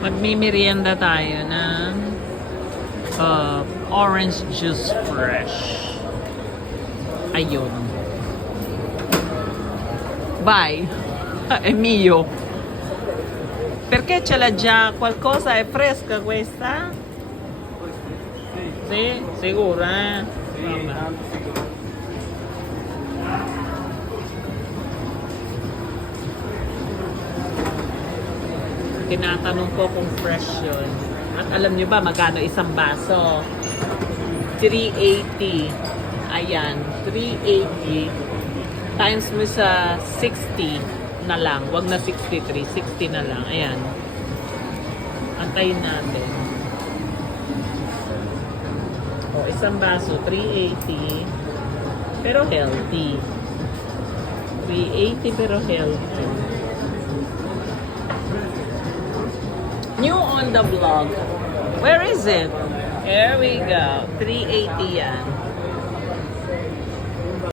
Magmimerienda tayo ng orange juice fresh. Ayun. Vai. È mio. Perché ce l'ha già qualcosa? È fresca questa? Sì? Sicuro, eh? Vabbè. Tinatanong ko kung fresh yun. At alam nyo ba magkano isang baso? 380. Ayan, 380 times mo sa 60 na lang. Wag na 63, 60 na lang. Ayan. Antayin natin. O, isang baso, 380. Pero healthy. 380 pero healthy. New on the vlog. Where is it? Here we go. 380 yan.